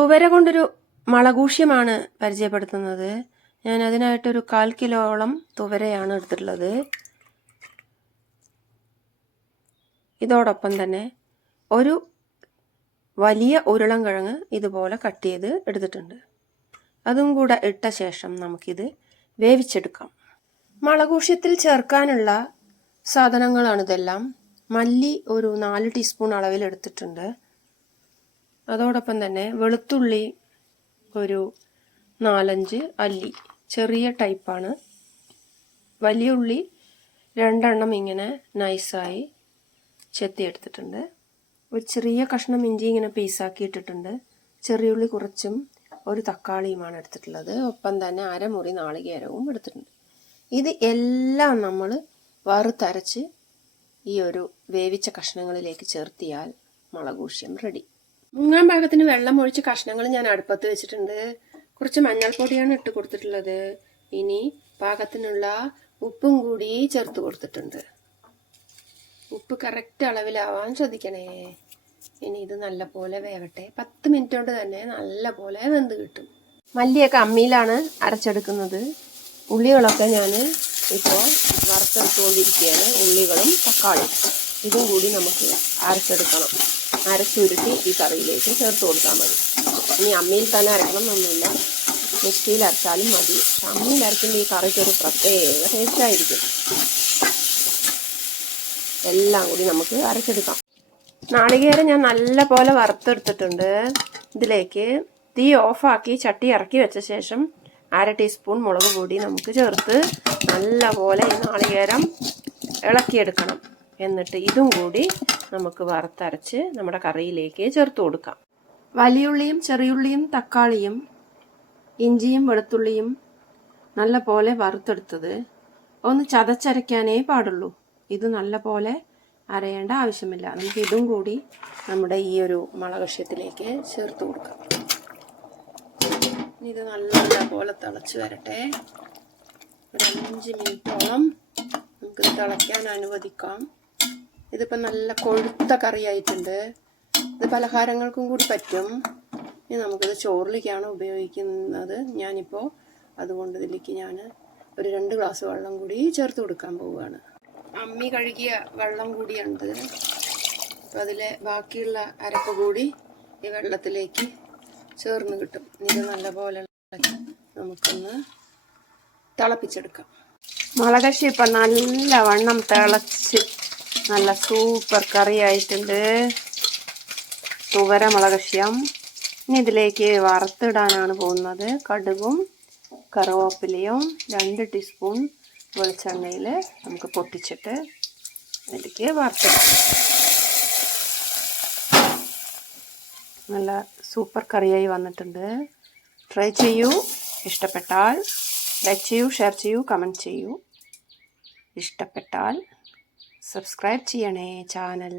തുവര കൊണ്ടൊരു മുളകൂഷ്യമാണ് പരിചയപ്പെടുത്തുന്നത്. ഞാൻ അതിനായിട്ടൊരു 1/4 കിലോളം തുവരയാണ് എടുത്തിട്ടുള്ളത്. ഇതോടൊപ്പം തന്നെ ഒരു വലിയ ഉരുളൻകിഴങ്ങ് ഇതുപോലെ കട്ട് ചെയ്ത് എടുത്തിട്ടുണ്ട്. അതും കൂടെ ഇട്ട ശേഷം നമുക്കിത് വേവിച്ചെടുക്കാം. മുളകൂഷ്യത്തിൽ ചേർക്കാനുള്ള സാധനങ്ങളാണിതെല്ലാം. മല്ലി ഒരു 4 ടീസ്പൂൺ അളവിൽ എടുത്തിട്ടുണ്ട്. അതോടൊപ്പം തന്നെ വെളുത്തുള്ളി ഒരു 4-5 അല്ലി, ചെറിയ ടൈപ്പാണ്. വലിയ ഉള്ളി 2 എണ്ണം ഇങ്ങനെ നൈസായി ചെത്തിയെടുത്തിട്ടുണ്ട്. ഒരു ചെറിയ കഷ്ണം ഇഞ്ചി ഇങ്ങനെ പീസാക്കി ഇട്ടിട്ടുണ്ട്. ചെറിയുള്ളി കുറച്ചും ഒരു തക്കാളിയുമാണ് എടുത്തിട്ടുള്ളത്. ഒപ്പം തന്നെ അരമുറി നാളികേരവും എടുത്തിട്ടുണ്ട്. ഇത് എല്ലാം നമ്മൾ വറുത്തരച്ച് ഈ ഒരു വേവിച്ച കഷ്ണങ്ങളിലേക്ക് ചേർത്തിയാൽ മുളകൂഷ്യം റെഡി. മുങ്ങാൻ പാകത്തിന് വെള്ളം ഒഴിച്ച് കഷ്ണങ്ങൾ ഞാൻ അടുപ്പത്ത് വെച്ചിട്ടുണ്ട്. കുറച്ച് മഞ്ഞൾപ്പൊടിയാണ് ഇട്ട് കൊടുത്തിട്ടുള്ളത്. ഇനി പാകത്തിനുള്ള ഉപ്പും കൂടി ചേർത്ത് കൊടുത്തിട്ടുണ്ട്. ഉപ്പ് കറക്റ്റ് അളവിലാവാൻ ശ്രദ്ധിക്കണേ. ഇനി ഇത് നല്ലപോലെ വേവട്ടെ. 10 മിനിറ്റ് കൊണ്ട് തന്നെ നല്ലപോലെ വെന്ത് കിട്ടും. മല്ലിയൊക്കെ അമ്മിയിലാണ് അരച്ചെടുക്കുന്നത്. ഉള്ളികളൊക്കെ ഞാൻ ഇപ്പോൾ വറുത്തെടുത്തുകൊണ്ടിരിക്കുകയാണ്. ഉള്ളികളും തക്കാളിയും ഇതും കൂടി നമുക്ക് അരച്ചെടുക്കണം. അരച്ചുരുട്ടി ഈ കറിയിലേക്ക് ചേർത്ത് കൊടുത്താൽ മതി. ഇനി അമ്മിയിൽ തന്നെ അരക്കണം എന്നൊന്നുമില്ല, മിക്സിയിൽ അരച്ചാലും മതി. അമ്മിയിൽ അരയ്ക്കുമ്പോൾ ഈ കറിക്കൊരു പ്രത്യേക ടേസ്റ്റായിരിക്കും. എല്ലാം കൂടി നമുക്ക് അരച്ചെടുക്കാം. നാളികേരം ഞാൻ നല്ല പോലെ വറുത്തെടുത്തിട്ടുണ്ട്. ഇതിലേക്ക് തീ ഓഫാക്കി ചട്ടി ഇറക്കി വെച്ച ശേഷം 1/2 ടീസ്പൂൺ മുളക് പൊടി നമുക്ക് ചേർത്ത് നല്ല പോലെ ഈ നാളികേരം ഇളക്കിയെടുക്കണം. എന്നിട്ട് ഇതും കൂടി നമുക്ക് വറുത്തരച്ച് നമ്മുടെ കറിയിലേക്ക് ചേർത്ത് കൊടുക്കാം. വലിയുള്ളിയും ചെറിയുള്ളിയും തക്കാളിയും ഇഞ്ചിയും വെളുത്തുള്ളിയും നല്ല പോലെ വറുത്തെടുത്തത് ഒന്ന് ചതച്ചരയ്ക്കാനേ പാടുള്ളൂ. ഇത് നല്ല പോലെ അരയേണ്ട ആവശ്യമില്ല. നമുക്ക് ഇതും കൂടി നമ്മുടെ ഈ ഒരു മുളകഷ്യത്തിലേക്ക് ചേർത്ത് കൊടുക്കാം. ഇത് നല്ല പോലെ തിളച്ച് വരട്ടെ. ഒരു 5 മിനിറ്റോളം നമുക്കിത് തിളയ്ക്കാൻ അനുവദിക്കാം. ഇതിപ്പോൾ നല്ല കൊഴുത്ത കറിയായിട്ടുണ്ട്. ഇത് പലഹാരങ്ങൾക്കും കൂടി പറ്റും. ഇനി നമുക്കിത് ചോറിലേക്കാണ് ഉപയോഗിക്കുന്നത് ഞാനിപ്പോൾ. അതുകൊണ്ട് ഇതിലേക്ക് ഞാൻ ഒരു 2 ഗ്ലാസ് വെള്ളം കൂടി ചേർത്ത് കൊടുക്കാൻ പോവുകയാണ്. അമ്മി കഴുകിയ വെള്ളം കൂടിയുണ്ട്. അപ്പോൾ അതിലെ ബാക്കിയുള്ള അരപ്പ് കൂടി ഈ വെള്ളത്തിലേക്ക് ചേർന്ന് കിട്ടും. ഇത് നല്ലപോലെ നമുക്കൊന്ന് തിളപ്പിച്ചെടുക്കാം. മുളകശി ഇപ്പം നല്ലവണ്ണം തിളച്ച് നല്ല സൂപ്പർ കറിയായിട്ടുണ്ട്. തുവര മുളകശ്യം. ഇനി ഇതിലേക്ക് വറുത്തിടാനാണ് പോകുന്നത്. കടുകും കറിവേപ്പിലയും 2 ടീസ്പൂൺ വെളിച്ചെണ്ണയിൽ നമുക്ക് പൊട്ടിച്ചിട്ട് അതിലേക്ക് വറുത്തിടാം. നല്ല സൂപ്പർ കറിയായി വന്നിട്ടുണ്ട്. ട്രൈ ചെയ്യൂ. ഇഷ്ടപ്പെട്ടാൽ ലൈക്ക് ചെയ്യൂ, ഷെയർ ചെയ്യൂ, കമൻറ്റ് ചെയ്യൂ. ഇഷ്ടപ്പെട്ടാൽ സബ്സ്ക്രൈബ് ചെയ്യണേ ചാനൽ.